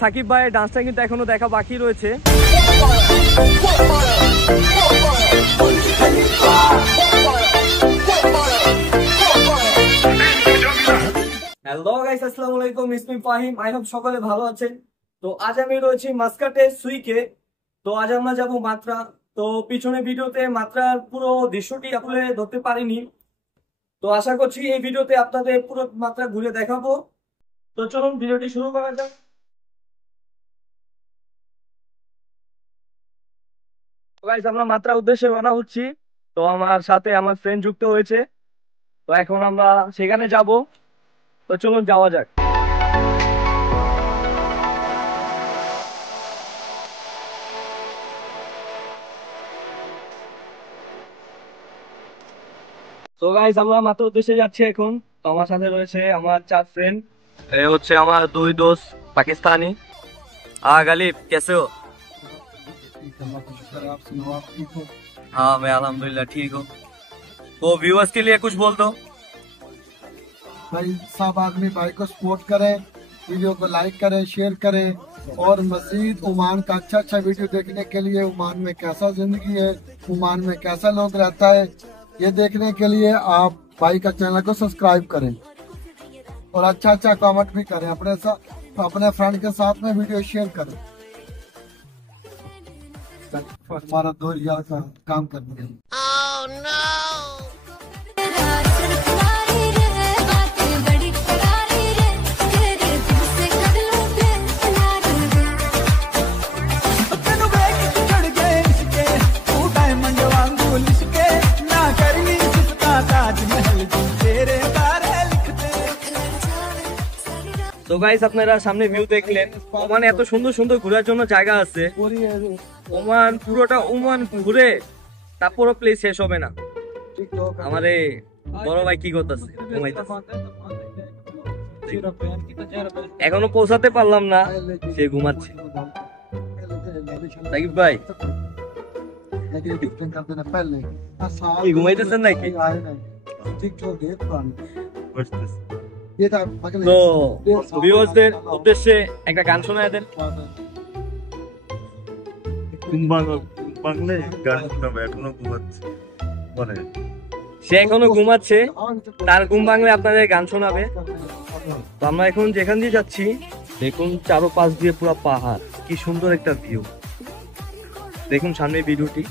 সাকিব ভাইয়ের ডান্সটা কিন্তু এখনো দেখা বাকি রয়েছে। হ্যালো গাইস, আসসালামু আলাইকুম, ইসমি ফাহিম। আই হোপ সকলে ভালো আছেন। তো আজ আমি রয়েছি মাস্কাটে সুইকে। তো আজ আমরা যাব মাত্রা। তো পিছনে ভিডিওতে মাত্রার পুরো দৃশ্যটি আসলে ধরতে পারিনি। তো আশা করছি এই ভিডিওতে আপনাদের পুরো মাত্রা ঘুরে দেখাবো। তো চলুন ভিডিওটি শুরু করা যাক। গাইস, আমরা মাত্রার উদ্দেশ্যে রওনা হচ্ছি। তো আমার সাথে আমার ফ্রেন্ড যুক্ত হয়েছে। তো এখন আমরা সেখানে যাব। তো চলুন যাওয়া যাক। তো গাইস, আমরা মাত্র উদ্দেশ্যে যাচ্ছি এখন। তো আমার সাথে রয়েছে আমার 4 ফ্রেন্ড। এ হচ্ছে আমার 2 दोस्त पाकिस्तानी। गालिब, कैसे हो? हाँ, मैं अल्हम्दुलिल्लाह ठीक हूँ। तो व्यूअर्स के लिए कुछ बोल दो भाई। सब आदमी भाई को सपोर्ट करें, वीडियो को लाइक करें, शेयर करें, और मजीद ओमान का अच्छा वीडियो देखने के लिए, ओमान में कैसा जिंदगी है, ओमान में कैसा लोग रहता है, ये देखने के लिए आप भाई का चैनल को सब्सक्राइब करें और अच्छा कमेंट भी करें। अपने फ्रेंड के साथ में वीडियो शेयर करें। हमारा 2000 का काम करने के लिए। তো গাইস, আপনারা সামনে ভিউ দেখলেন। ওমানে এত সুন্দর সুন্দর ঘোরার জন্য জায়গা আছে। ওমান পুরোটা ওমান ঘুরে তারপরও প্লেস শেষ হবে না। আমারে বড় ভাই কি করতেছে? এখনো পৌঁছাতে পারলাম না, সে ঘুমাচ্ছে। সাকিব ভাই কি ঘুমাইতেছেন নাকি? তো ভিউয়ার্সদের উদ্দেশ্যে একটা গান শোনায় দেন। সে এখনো ঘুমাচ্ছে, তার ঘুম ভাঙলে আপনাদের গান শোনাবে। তো আমরা এখন যেখান দিয়ে যাচ্ছি, দেখুন চারোপাশ দিয়ে পুরো পাহাড়, কি সুন্দর একটা ভিউ। দেখুন সামনে ভিডিওটি।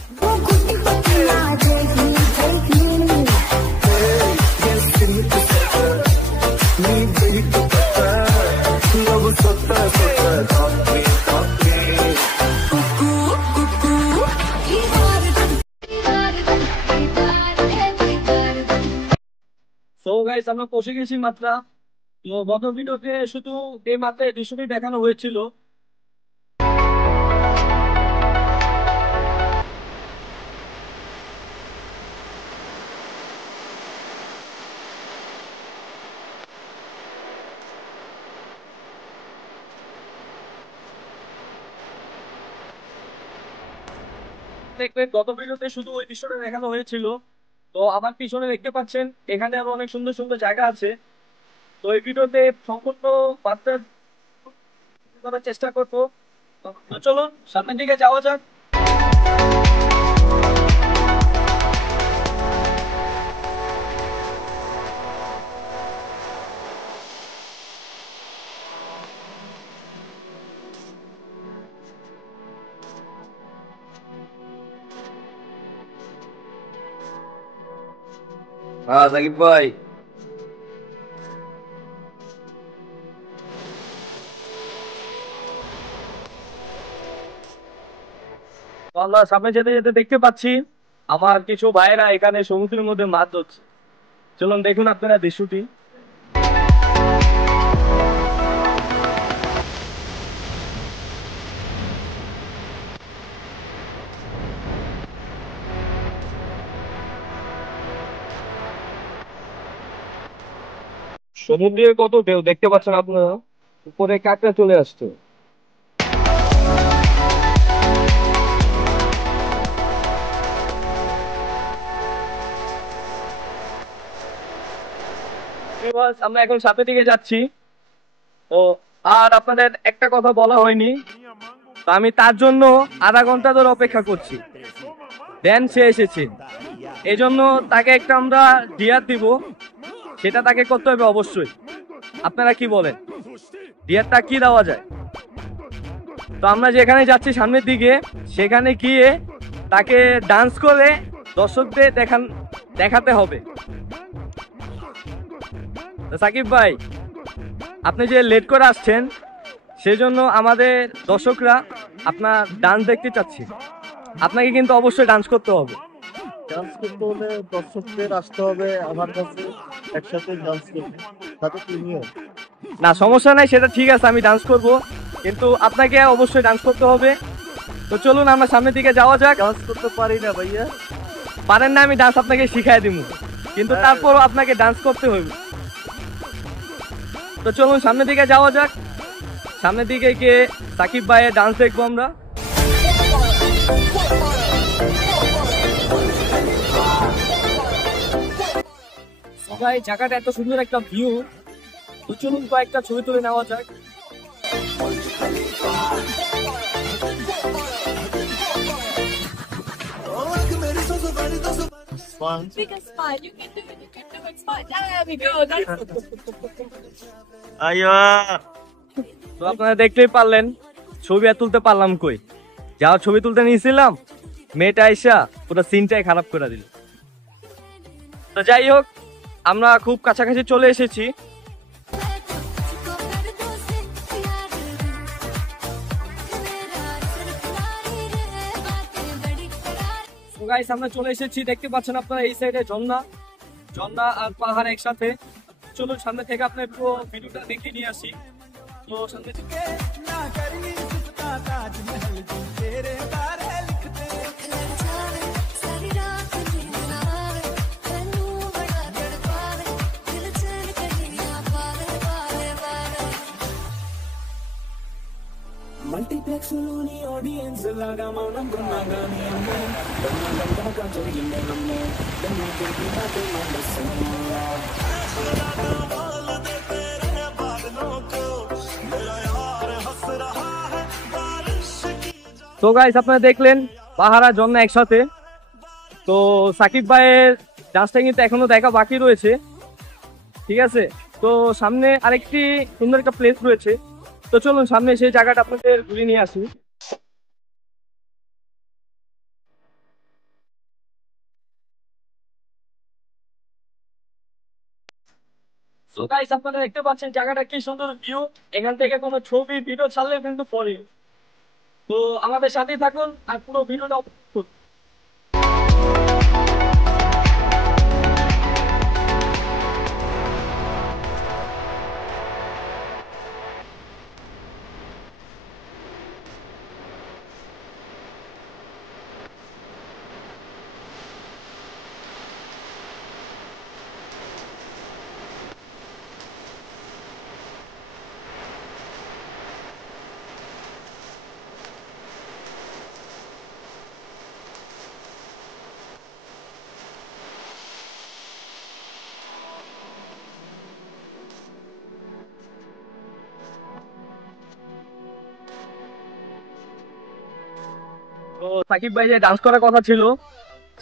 সো গাইস, আমরা পৌঁছে গেছি মাত্রা। তো গত ভিডিওতে শুধু এই মাত্রায় দৃশ্যটি দেখানো হয়েছিল। দেখবেন গত ভিডিওতে শুধু ওই দৃশ্যটা দেখানো হয়েছিল। তো আমার পিছনে দেখতে পাচ্ছেন, এখানে আরো অনেক সুন্দর সুন্দর জায়গা আছে। তো এই ভিডিওতে সম্পূর্ণ মাত্রা করার চেষ্টা করবো। তো চলুন সামনের দিকে যাওয়া যাক। সাকিব ভাই, তো আমরা সামনে যেতে যেতে দেখতে পাচ্ছি আমার কিছু ভাইয়েরা এখানে সমুদ্রের মধ্যে মাছ ধরছে। চলুন দেখুন আপনারা দৃশ্যটি। সমুদ্রের কত ঢেউ দেখতে পাচ্ছেন আপনারা, উপরে কাঁকড়া চলে আসছে। আমরা এখন সামনের দিকে যাচ্ছি। তো আর আপনাদের একটা কথা বলা হয়নি, তো আমি তার জন্য আধা ঘন্টা ধরে অপেক্ষা করছি, দেন সে এসেছে। এই জন্য তাকে একটা আমরা ডিয়ার দিব, সেটা তাকে করতে হবে অবশ্যই। আপনারা কি বলেন, ডিয়ারটা কি দেওয়া যায়? তো আমরা যেখানে যাচ্ছি সামনের দিকে, সেখানে গিয়ে তাকে ডান্স করে দর্শকদের দেখাতে হবে। সাকিব ভাই, আপনি যে লেট করে আসছেন, সেজন্য আমাদের দর্শকরা আপনার ডান্স দেখতে চাচ্ছে। আপনাকে কিন্তু অবশ্যই ডান্স করতে হবে। ডান্স করতে হলে দর্শকদের আসতে হবে আমার কাছে, একসাথে ডান্স করবে, তাতে তুমিও। না, সমস্যা নাই, সেটা ঠিক আছে, আমি ডান্স করব, কিন্তু আপনাকে অবশ্যই ডান্স করতে হবে। তো চলুন আমরা সামনের দিকে যাওয়া যাক। ডান্স করতে পারি না ভাইয়া। পারেন না, আমি ডান্স আপনাকে শিখাই দিব, কিন্তু তারপরও আপনাকে ডান্স করতে হবে। তো চলুন সামনের দিকে যাওয়া যাক। সামনের দিকে গিয়ে সাকিব ভাইয়ের ডান্স দেখবো আমরা। সবাই, জায়গাটা এত সুন্দর একটা ভিউ, তো চলুন কয়েকটা ছবি তুলে নেওয়া যাক। Big and smile. You can do it. You can do it. Smile. There we go. আইয়া তো আপনারা দেখতেই পারলেন, ছবি আর তুলতে পারলাম কই, যা ছবি তুলতে নিয়েছিলাম, মেয়েটা আইসা পুরো সিনটাই খারাপ করে দিল। তো যাই হোক, আমরা খুব কাছাকাছি চলে এসেছি। গাইস, আমরা চলে এসেছি, দেখতে পাচ্ছেন আপনারা এই সাইডে ঝর্ণা আর পাহাড় একসাথে। চলুন সামনে থেকে আপনার পুরো ভিডিওটা দেখে নিয়ে আসি। তো সামনে থেকে మల్టీప్లెక్స్ లోని ఆడియన్స్ లాగా మౌనం కొన్నాగానే అమ్మో దొంగలంతా జరిగిందమ్మో তো গাইস, আপনারা দেখলেন পাহাড় আর ঝর্ণা একসাথে। তো সাকিব ভাইয়ের ডান্সটা কিন্তু এখনো দেখা বাকি রয়েছে, ঠিক আছে। তো সামনে আরেকটি সুন্দর একটা প্লেস রয়েছে, তো চলুন সামনে সেই জায়গাটা আপনাদের ঘুরে নিয়ে আসি। তো গাইস, আপনারা দেখতে পাচ্ছেন জায়গাটা কি সুন্দর ভিউ। এখান থেকে কোনো ছবি ভিডিও ছাড়লে কিন্তু পরে। তো আমাদের সাথেই থাকুন আর পুরো ভিডিওটা উপভোগ করুন। তো সাকিব ভাই যে ডান্স করার কথা ছিল,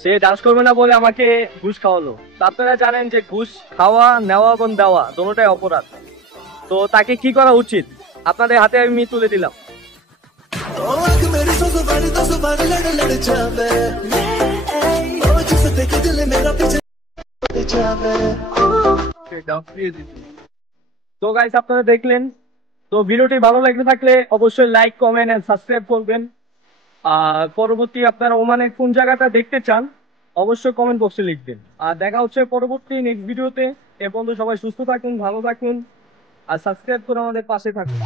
সে ডান্স করবে না বলে আমাকে ঘুষ খাওয়ালো। তো আপনারা জানেন যে ঘুষ খাওয়া, নেওয়া এবং দেওয়া দুটোটাই অপরাধ। তো তাকে কি করা উচিত আপনাদের হাতে আমি তুলে দিলাম। তো গাইস, আপনারা দেখলেন। তো ভিডিওটি ভালো লাগলে থাকলে অবশ্যই লাইক, কমেন্ট এন্ড সাবস্ক্রাইব করবেন। আর পরবর্তী আপনারা ওমানের কোন জায়গাটা দেখতে চান অবশ্যই কমেন্ট বক্সে লিখবেন। আর দেখা হচ্ছে পরবর্তী নেক্সট ভিডিওতে। এ পর্যন্ত সবাই সুস্থ থাকুন, ভালো থাকুন আর সাবস্ক্রাইব করে আমাদের পাশে থাকুন।